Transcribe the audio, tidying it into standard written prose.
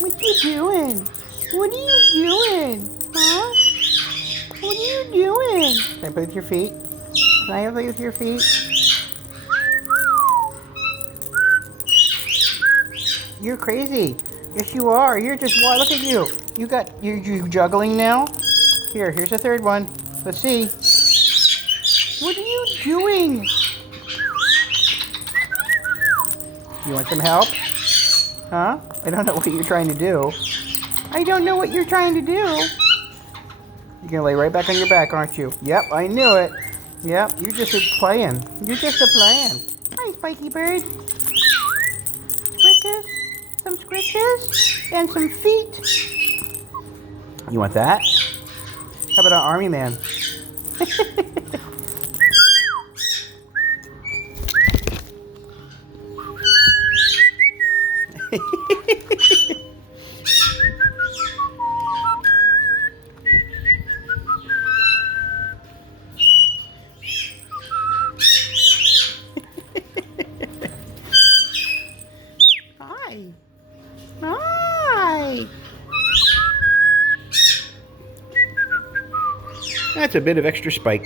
What you doing? What are you doing? Huh? What are you doing? Can I play with your feet? Can I play with your feet? You're crazy. Yes, you are. You're just, why, look at you. You juggling now? Here's a third one. Let's see. What are you doing? You want some help? Huh? I don't know what you're trying to do. I don't know what you're trying to do. You're gonna lay right back on your back, aren't you? Yep, I knew it. Yep, you're just playing. You're just playing. Hi, Spikey-bird. Scritches, some scritches, and some feet. You want that? How about an army man? Hi. Hi. That's a bit of extra spike.